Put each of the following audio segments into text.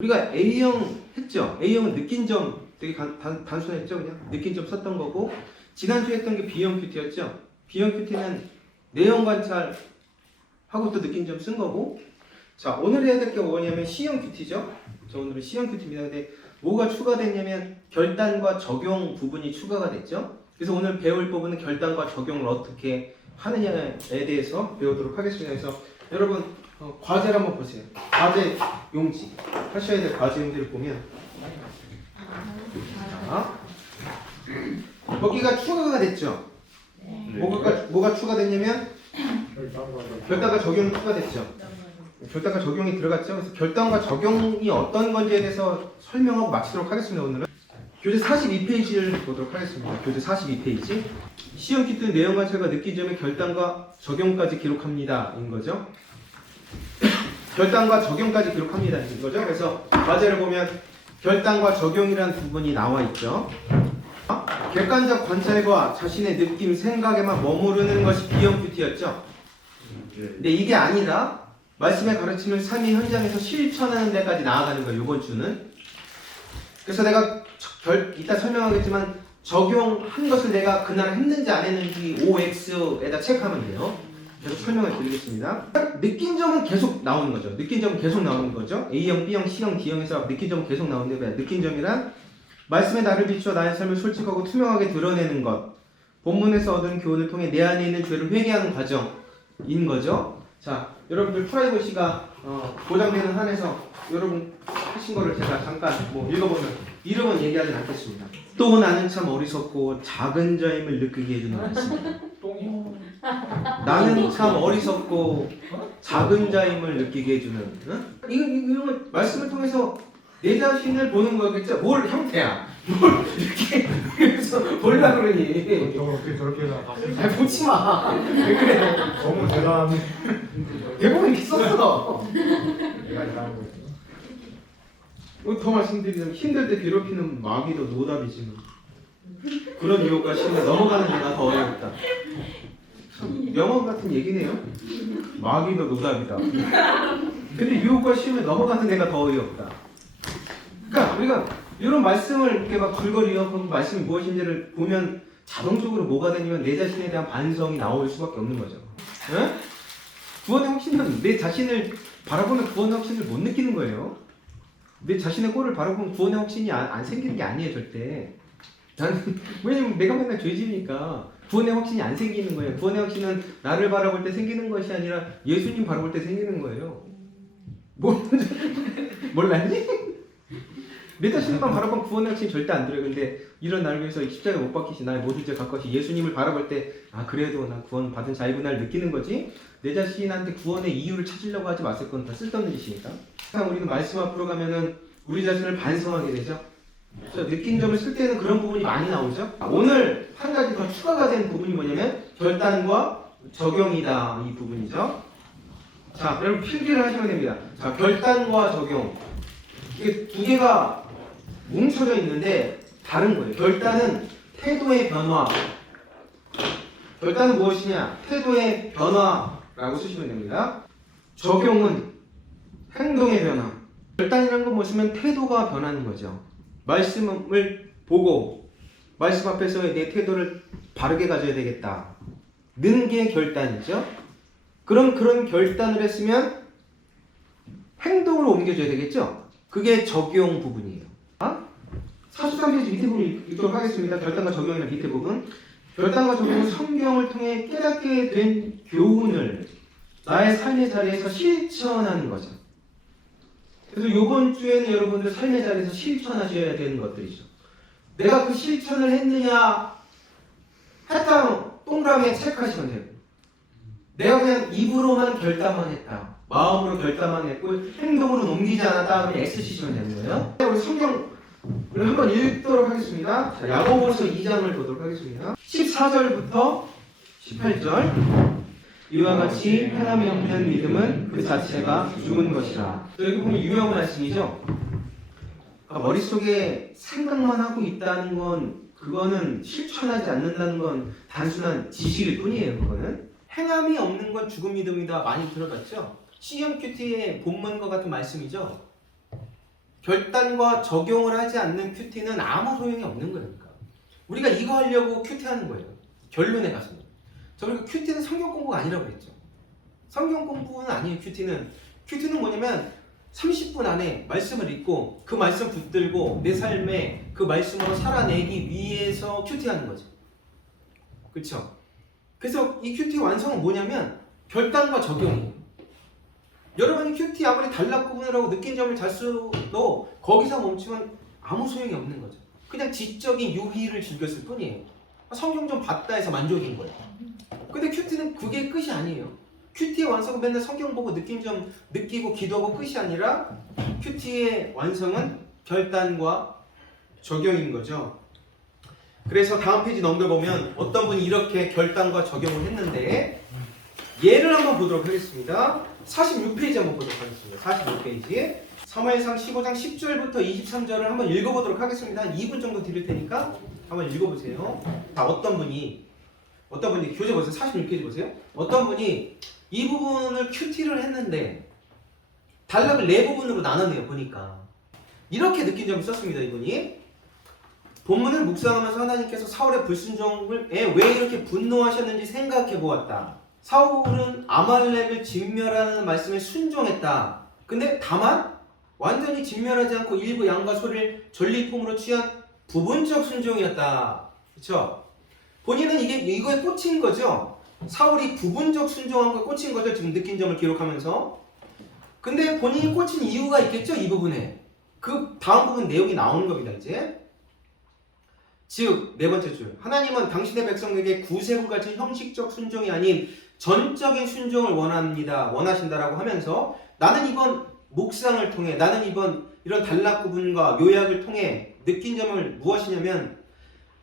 우리가 A형 했죠? A형은 느낀 점 되게 단순했죠? 그냥 느낀 점 썼던 거고, 지난주에 했던 게 B형 큐티였죠? B형 큐티는 내용 관찰하고 또 느낀 점 쓴 거고, 자, 오늘 해야 될 게 뭐냐면 C형 큐티죠? 저 오늘은 C형 큐티입니다. 근데 뭐가 추가됐냐면 결단과 적용 부분이 추가가 됐죠? 그래서 오늘 배울 부분은 결단과 적용을 어떻게 하느냐에 대해서 배우도록 하겠습니다. 그래서 여러분 과제를 한번 보세요. 과제 용지 하셔야 될 과제 용지를 보면, 자, 여기가 추가가 됐죠? 뭐가 추가됐냐면 결단과 적용이 추가됐죠? 결단과 적용이 들어갔죠? 그래서 결단과 적용이 어떤 건지에 대해서 설명하고 마치도록 하겠습니다. 오늘은 교재 42페이지를 보도록 하겠습니다. 교재 42페이지. 시험 큐티는 내용 관찰과 느낀 점의 결단과 적용까지 기록합니다. 인 거죠. 결단과 적용까지 기록합니다. 인 거죠. 그래서 과제를 보면 결단과 적용이라는 부분이 나와 있죠. 객관적 관찰과 자신의 느낌, 생각에만 머무르는 것이 B형 큐티였죠. 근데 이게 아니라 말씀의 가르침을 삶의 현장에서 실천하는 데까지 나아가는 거예요. 이번 주는. 그래서 내가 이따 설명하겠지만 적용한 것을 내가 그날 했는지 안 했는지 OX에다 체크하면 돼요. 계속 설명을 드리겠습니다. 느낀 점은 계속 나오는 거죠. 느낀 점은 계속 나오는 거죠. A형, B형, C형, D형에서 느낀 점은 계속 나오는데, 왜? 느낀 점이란 말씀의 나를 비추어 나의 삶을 솔직하고 투명하게 드러내는 것. 본문에서 얻은 교훈을 통해 내 안에 있는 죄를 회개하는 과정인 거죠. 자, 여러분들 프라이버시가 보장되는 한에서 여러분 하신 거를 제가 잠깐 읽어보면, 이름은 얘기하진 않겠습니다. 또 나는 참 어리석고 작은 자임을 느끼게 해주는 말씀입니다. 나는 참 어리석고 작은 자임을 느끼게 해주는, 이건 말씀을 통해서 내 자신을 보는 거겠죠. 뭘 형태야? 뭘 이렇게 그래서 볼라 그러니? 저렇게 아니, 보지 마. 왜 그래? 너무 대단한. 대부분 이렇게 썼어. 내가 이상한 거. 더 말씀드리자면 힘들 때 괴롭히는 마귀도 노답이지만 그런 유혹과 시험에 넘어가는 내가 더 어렵다. 참 명언 같은 얘기네요. 마귀도 노답이다. 근데 유혹과 시험에 넘어가는 내가 더 어렵다. 그러니까 우리가 이런 말씀을 이렇게 막 줄거리 이어서 말씀이 무엇인지를 보면 자동적으로 뭐가 되냐면 내 자신에 대한 반성이 나올 수밖에 없는 거죠. 응? 구원의 확신은 내 자신을 바라보는 구원의 확신을 못 느끼는 거예요. 내 자신의 꼴을 바라보면 구원의 확신이 안 생기는 게 아니에요, 절대. 나는, 왜냐면 내가 맨날 죄지으니까 구원의 확신이 안 생기는 거예요. 구원의 확신은 나를 바라볼 때 생기는 것이 아니라 예수님 바라볼 때 생기는 거예요. 몰랐니? 내 자신만 바라보면 구원의 확신이 절대 안 들어요. 근데 이런 나를 위해서 십자가에 못 박히신 나의 모든 죄 값없이 예수님을 바라볼 때, 아, 그래도 나 구원 받은 자이구나를 느끼는 거지, 내 자신한테 구원의 이유를 찾으려고 하지 마세요. 그건 다 쓸데없는 짓이니까. 항상 우리는 말씀 앞으로 가면은 우리 자신을 반성하게 되죠. 그래서 느낀 점을 쓸 때는 그런 부분이 많이 나오죠. 오늘 한 가지 더 추가가 된 부분이 뭐냐면 결단과 적용이다, 이 부분이죠. 자, 여러분 필기를 하시면 됩니다. 자, 결단과 적용, 이게 두 개가 뭉쳐져 있는데 다른 거예요. 결단은 태도의 변화. 결단은 무엇이냐? 태도의 변화라고 쓰시면 됩니다. 적용은 행동의 변화. 결단이라는 건 무엇이면 태도가 변하는 거죠. 말씀을 보고 말씀 앞에서의 내 태도를 바르게 가져야 되겠다 는 게 결단이죠. 그럼 그런 결단을 했으면 행동으로 옮겨줘야 되겠죠. 그게 적용 부분이에요. 43페이지 밑에 부분 읽도록 하겠습니다. 결단과 적용이라는 밑에 부분. 결단과 적용은 성경을 통해 깨닫게 된 교훈을 나의 삶의 자리에서 실천하는 거죠. 그래서 이번 주에는 여러분들 삶의 자리에서 실천하셔야 되는 것들이죠. 내가 그 실천을 했느냐 했다 동그라미에 체크하시면 돼요. 내가 그냥 입으로만 결단만 했다, 마음으로 결단만 했고 행동으로 옮기지 않았다, 그냥 X 치시면 되는 거예요. 우리 성경을 한번 읽도록 하겠습니다. 자, 야고보서 2장을 보도록 하겠습니다. 14절부터 18절. 이와 같이 하나님이 없는 믿음은 그 자체가 죽은 것이라. 여기 보면 유명한 말씀이죠. 머릿속에 생각만 하고 있다는 건, 그거는 실천하지 않는다는 건 단순한 지식일 뿐이에요. 그거는 행함이 없는 건 죽은 믿음이다, 많이 들어봤죠? C형 큐티의 본문과 같은 말씀이죠. 결단과 적용을 하지 않는 큐티는 아무 소용이 없는 거니까. 우리가 이거 하려고 큐티 하는 거예요. 결론에 가서는. 저 그리고 큐티는 성경 공부가 아니라고 그랬죠. 성경 공부는 아니에요. 큐티는 뭐냐면 30분 안에 말씀을 읽고 그 말씀 붙들고 내 삶에 그 말씀으로 살아내기 위해서 큐티하는 거죠. 그렇죠? 그래서 이 큐티 완성은 뭐냐면 결단과 적용이에요. 여러분이 큐티 아무리 단락구분을 하고 느낀 점을 잘 써도 거기서 멈추면 아무 소용이 없는 거죠. 그냥 지적인 유희를 즐겼을 뿐이에요. 성경 좀 봤다 해서 만족인 거예요. 근데 큐티는 그게 끝이 아니에요. 큐티의 완성은 맨날 성경 보고 느낀 점 느끼고 기도하고 끝이 아니라 큐티의 완성은 결단과 적용인 거죠. 그래서 다음 페이지 넘겨보면 어떤 분이 이렇게 결단과 적용을 했는데 예를 한번 보도록 하겠습니다. 46페이지 한번 보도록 하겠습니다. 46페이지 사무엘상 15장 10절부터 23절을 한번 읽어보도록 하겠습니다. 한 2분 정도 드릴 테니까 한번 읽어보세요. 다 어떤 분이 교재 보세요. 46페이지 보세요. 어떤 분이 이 부분을 큐티를 했는데 단락을 4부분으로 나눴네요. 보니까 이렇게 느낀 점을 썼습니다. 이분이 본문을 묵상하면서 하나님께서 사울의 불순종에 왜 이렇게 분노하셨는지 생각해 보았다. 사울은 아말렉을 진멸하는 말씀에 순종했다. 근데 다만 완전히 진멸하지 않고 일부 양과 소를 전리품으로 취한 부분적 순종이었다. 그렇죠? 본인은 이거에 꽂힌 거죠. 사울이 부분적 순종한 거에 꽂힌 거죠. 지금 느낀 점을 기록하면서. 근데 본인이 꽂힌 이유가 있겠죠. 이 부분에. 그 다음 부분 내용이 나오는 겁니다. 이제. 즉, 네 번째 줄. 하나님은 당신의 백성에게 구세군같이 형식적 순종이 아닌 전적인 순종을 원하신다라고 하면서 나는 이번 묵상을 통해 나는 이런 단락구분과 요약을 통해 느낀 점을 무엇이냐면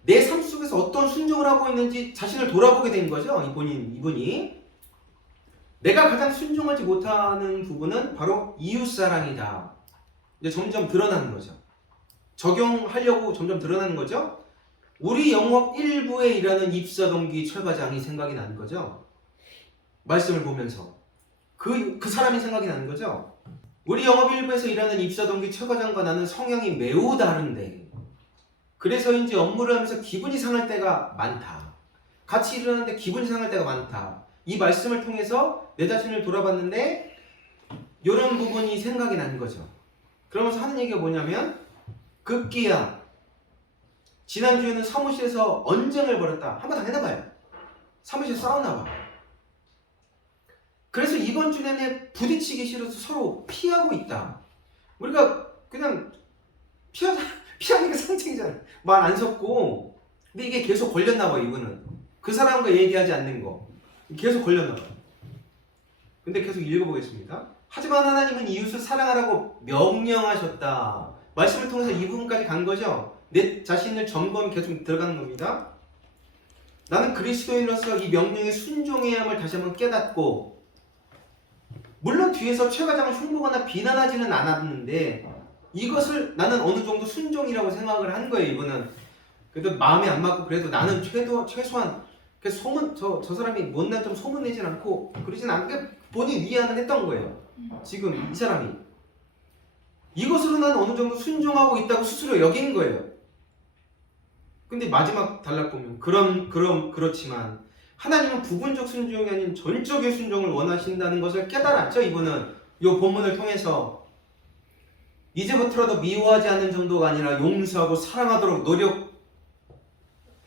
내 삶 속에서 어떤 순종을 하고 있는지 자신을 돌아보게 된 거죠. 이분이 내가 가장 순종하지 못하는 부분은 바로 이웃사랑이다. 이제 점점 드러나는 거죠. 적용하려고 점점 드러나는 거죠. 우리 영업 일부에 일하는 입사동기 최 과장이 생각이 나는 거죠. 말씀을 보면서 그 사람이 생각이 나는 거죠. 우리 영업 일부에서 일하는 입사동기 최 과장과 나는 성향이 매우 다른데 그래서인지 업무를 하면서 기분이 상할 때가 많다. 같이 일하는데 기분이 상할 때가 많다. 이 말씀을 통해서 내 자신을 돌아봤는데 이런 부분이 생각이 나는 거죠. 그러면서 하는 얘기가 뭐냐면 급기야 지난주에는 사무실에서 언쟁을 벌였다. 한번 다 해놔봐요. 사무실에서 싸웠나봐. 그래서 이번 주 내내 부딪히기 싫어서 서로 피하고 있다. 우리가 그냥 피하니까 상책이잖아. 말 안 섞고. 근데 이게 계속 걸렸나봐. 이분은 그 사람과 얘기하지 않는 거 계속 걸렸나봐. 근데 계속 읽어보겠습니다. 하지만 하나님은 이웃을 사랑하라고 명령하셨다. 말씀을 통해서 이 부분까지 간 거죠. 내 자신을 점검이 계속 들어가는 겁니다. 나는 그리스도인으로서 이 명령에 순종해야 함을 다시 한번 깨닫고 물론 뒤에서 최 과장을 흉보거나 비난하지는 않았는데 이것을 나는 어느 정도 순종이라고 생각을 한 거예요. 이분은 그래도 마음에 안 맞고 그래도 나는 최소한 저 사람이 못난 좀 소문내진 않고 그러진 않게 본인 위안을 했던 거예요. 지금 이 사람이 이것으로 나는 어느 정도 순종하고 있다고 스스로 여긴 거예요. 근데 마지막 단락 보면 그렇지만 하나님은 부분적 순종이 아닌 전적인 순종을 원하신다는 것을 깨달았죠. 이분은 이 본문을 통해서 이제부터라도 미워하지 않는 정도가 아니라 용서하고 사랑하도록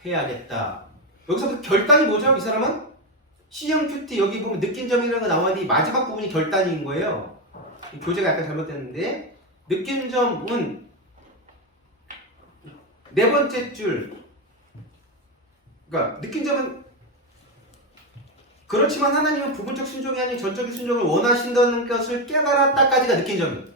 노력해야겠다. 여기서부터 결단이 뭐죠? 이 사람은 C형 큐티 여기 보면 느낀 점이라는 거 나와있는데 마지막 부분이 결단인 거예요. 이 교재가 약간 잘못됐는데 느낀 점은 네 번째 줄. 그러니까 느낀 점은 그렇지만 하나님은 부분적 순종이 아닌 전적인 순종을 원하신다는 것을 깨달았다까지가 느낀 점이에요.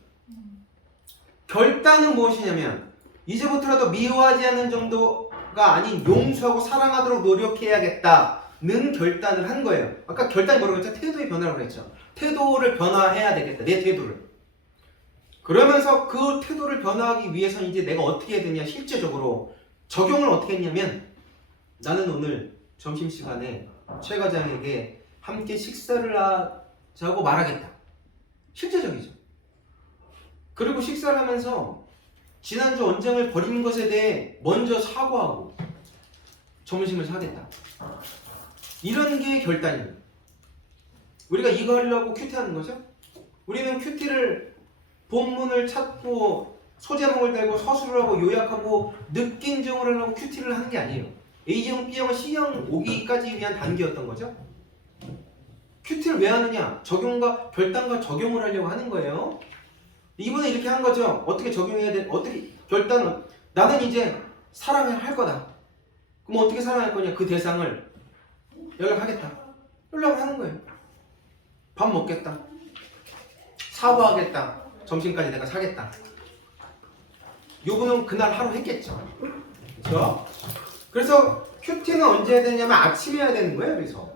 결단은 무엇이냐면 이제부터라도 미워하지 않는 정도가 아닌 용서하고 사랑하도록 노력해야겠다는 결단을 한 거예요. 아까 결단이 뭐라고 했죠? 태도의 변화라고 했죠. 태도를 변화해야 되겠다. 내 태도를. 그러면서 그 태도를 변화하기 위해서는 이제 내가 어떻게 해야 되냐 실제적으로 적용을 어떻게 했냐면 나는 오늘 점심시간에 최 과장에게 함께 식사를 하자고 말하겠다. 실제적이죠. 그리고 식사를 하면서 지난주 언쟁을 벌인 것에 대해 먼저 사과하고 점심을 사겠다. 이런 게 결단입니다. 우리가 이거 하려고 큐티하는 거죠? 우리는 큐티를 본문을 찾고 소제목을 대고 서술을 하고 요약하고 느낀증을 하려고 큐티를 하는 게 아니에요. A형, B형, C형 오기까지 위한 단계였던 거죠. 큐티를 왜 하느냐? 적용과 결단과 적용을 하려고 하는 거예요. 이번에 이렇게 한 거죠. 어떻게 적용해야 돼? 어떻게 결단은 나는 이제 사랑할 거다. 그럼 어떻게 사랑할 거냐? 그 대상을 연락하겠다. 연락을 하는 거예요. 밥 먹겠다. 사과하겠다. 점심까지 내가 사겠다. 요거는 그날 하루 했겠죠. 그렇죠? 그래서 큐티는 언제 해야 되냐면 아침에 해야 되는 거예요. 그래서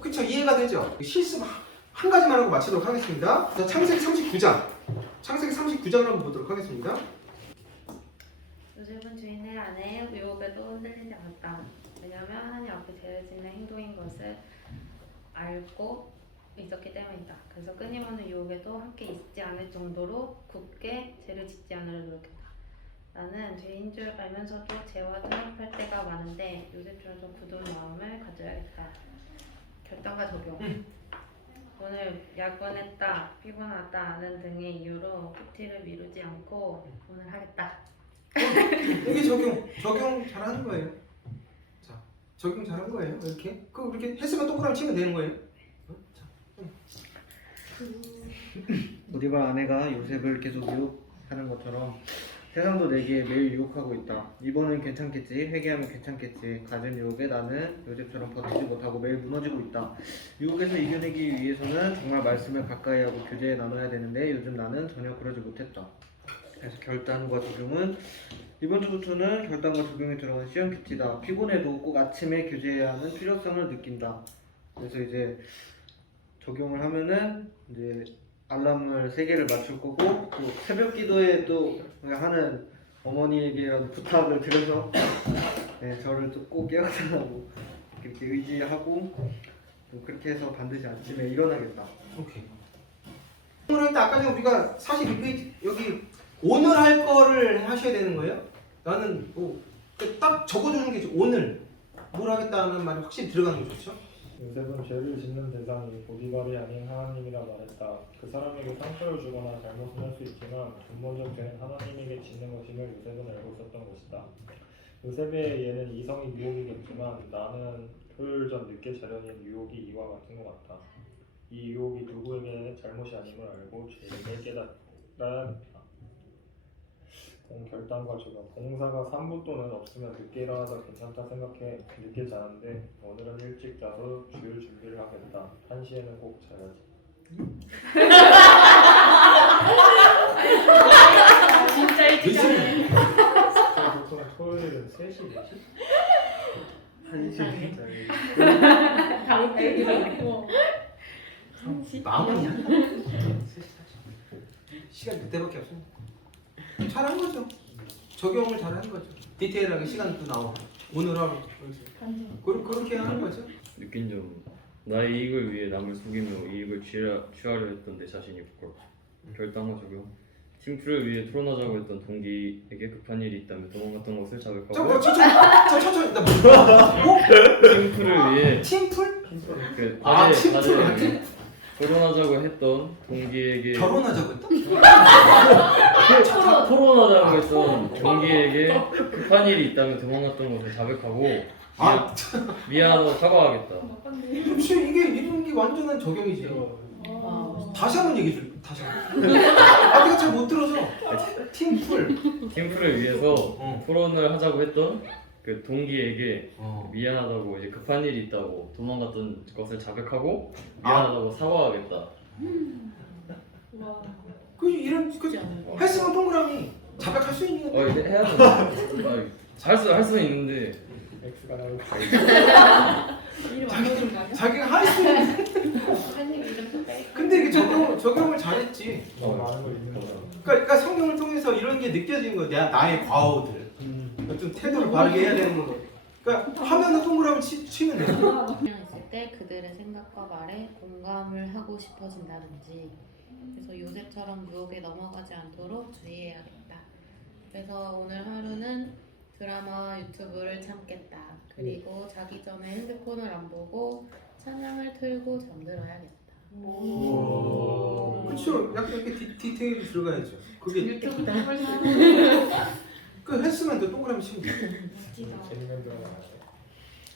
그쵸? 이해가 되죠? 실습 한 가지만 하고 마치도록 하겠습니다. 자, 창세기 39장. 창세기 39장을 한번 보도록 하겠습니다. 요셉은 주인의 아내의 유혹에도 흔들리지 않았다. 왜냐하면 하나님 앞에 죄를 짓는 행동인 것을 알고 있었기 때문이다. 그래서 끊임없는 유혹에도 함께 있지 않을 정도로 굳게 죄를 짓지 않으려 노력했다. 나는 죄인 줄 알면서도 죄와 통합할 때가 많은데 요셉처럼 좀 굳은 마음을 가져야겠다. 결단과 적용. 오늘 야근했다, 피곤하다는 등의 이유로 큐티를 미루지 않고 오늘 하겠다. 이게 적용 잘하는 거예요. 자, 적용 잘한 거예요. 이렇게 이렇게 했으면 동그라미 치면 되는 거예요. 보디발 아내가 요셉을 계속 유혹하는 것처럼 세상도 내게 매일 유혹하고 있다. 이번엔 괜찮겠지, 회개하면 괜찮겠지. 가진 유혹에 나는 요셉처럼 버티지 못하고 매일 무너지고 있다. 유혹에서 이겨내기 위해서는 정말 말씀을 가까이 하고 교제에 나눠야 되는데 요즘 나는 전혀 그러지 못했다. 그래서 결단과 적용은 이번 주부터는 결단과 적용이 들어간 시험 큐티다. 피곤해도 꼭 아침에 교제해야 하는 필요성을 느낀다. 그래서 이제 적용을 하면은 이제 알람을 3개를 맞출 거고 또 새벽 기도에 또 하는 어머니에게 부탁을 드려서 네, 저를 또 꼭 깨워달라고 그렇게 의지하고 또 그렇게 해서 반드시 아침에 일어나겠다. 오케이. 오늘 할 때 아까 전에 우리가 42페이지 여기 오늘 할 거를 하셔야 되는 거예요. 나는 딱 적어주는 게 오늘 뭘 하겠다는 말이 확실히 들어가는 게 좋죠. 요셉은 죄를 짓는 대상이 보디발이 아닌 하나님이라 말했다. 그 사람에게 상처를 주거나 잘못을 할 수 있지만 근본적 죄는 하나님에게 짓는 것임을 요셉은 알고 있었던 것이다. 요셉의 예는 이성이 유혹이겠지만 나는 토요일 전 늦게 자려는 유혹이 이와 같은 것 같다. 이 유혹이 누구에게 잘못이 아님을 알고 죄를 깨달아야 한다. 결단과 적용. 봉사가 3분 또는 없으면 늦게 일어나서 괜찮다 생각해 늦게 자는데 오늘은 일찍 자서 줄 준비를 하겠다. 1시에는 꼭 자야지. 진짜 일찍 자네. 보통 토요일은 3시, 4시? 1시 다음 주 마음이 시간 그때밖에 없습니다. 잘한 거죠. 적용을 잘하는 거죠. 디테일하게 시간도 나오고 오늘 하루 그렇게 하는 거죠. 느낀 점은 나의 이익을 위해 남을 속이며 이익을 취하려 했던 내 자신이 부끄럽다. 결단과 적용. 팀플을 위해 토론하자고 했던 동기에게 급한 일이 있다며 도망갔던 것을 자백하고 천천히 나 뭐? 팀플을 위해 팀플? 그 아, 과제를 팀플. 위해 토론하자고 했던 동기에게 결혼하자고 했다? 토론하자고 했던 동기에게 급한 일이 있다며 도망갔던 것을 자백하고 아, 미안하다고 사과하겠다. 그렇지. 이게 이런 게 완전한 적용이지. 다시 한번 얘기해 줄. 다시 한번. 아, 내가 잘 못 들어서. 팀플. 팀플을 위해서 어. 토론을 하자고 했던 그 동기에게 어. 미안하다고 이제 급한 일이 있다고 도망갔던 것을 자백하고 미안하다고 사과하겠다. 그 이런 했으면 동그라미 자백할 수 있는 거. 이제 해야 돼. 할 수 있는데 X가 나오고 자기가 할 수 있는. 근데 이게 적용을 잘했지. 너무 많은 걸 읽는 거야. 그러니까 성경을 통해서 이런 게 느껴지는 거야. 나의 과오들. 좀 태도를 바르게 해야 되는 거. 그러니까 화면에 동그라미 치면 돼. 있을 때 그들의 생각과 말에 공감을 하고 싶어진다든지 그래서 요새처럼 유혹에 넘어가지 않도록 주의해야겠다. 그래서 오늘 하루는 드라마와 유튜브를 참겠다. 그리고 자기 전에 핸드폰을 안 보고 찬양을 틀고 잠들어야겠다. 그렇죠. 약간 이렇게 디테일이 들어가야죠. 그게 유튜브 그 했으면 또 동그라미 치면 돼. 재밌는 드라마 같아요.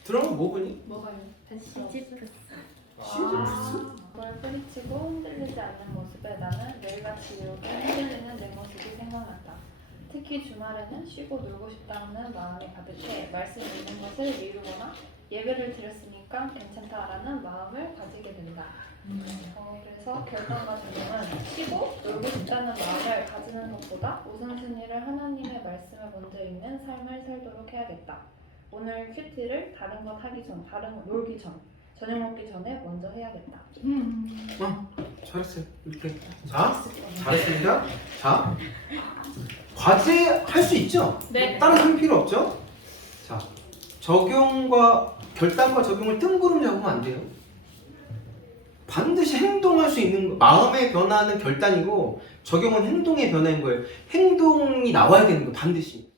드라마 뭐 보니? 뭐가요? 시지프스. 시즌 그걸 뿌리치고 흔들리지 않는 모습에 나는 매일같이 이렇게 흔들리는 내 모습이 생각난다. 특히 주말에는 쉬고 놀고 싶다는 마음이 가득해 말씀 읽는 것을 미루거나 예배를 드렸으니까 괜찮다라는 마음을 가지게 된다. 그래서 결단과 전형은 쉬고 놀고 싶다는 마음을 가지는 것보다 우선순위를 하나님의 말씀을 먼저 읽는 삶을 살도록 해야겠다. 오늘 큐티를 다른 것 하기 전, 다른 거 놀기 전, 저녁 먹기 전에 먼저 해야겠다. 잘했어요. 이렇게. 자, 잘했습니다. 자, 과제 할 수 있죠? 네. 다른 할 필요 없죠? 자, 결단과 적용을 뜬구름 잡으면 안 돼요. 반드시 행동할 수 있는 거. 마음의 변화는 결단이고 적용은 행동의 변화인 거예요. 행동이 나와야 되는 거 반드시.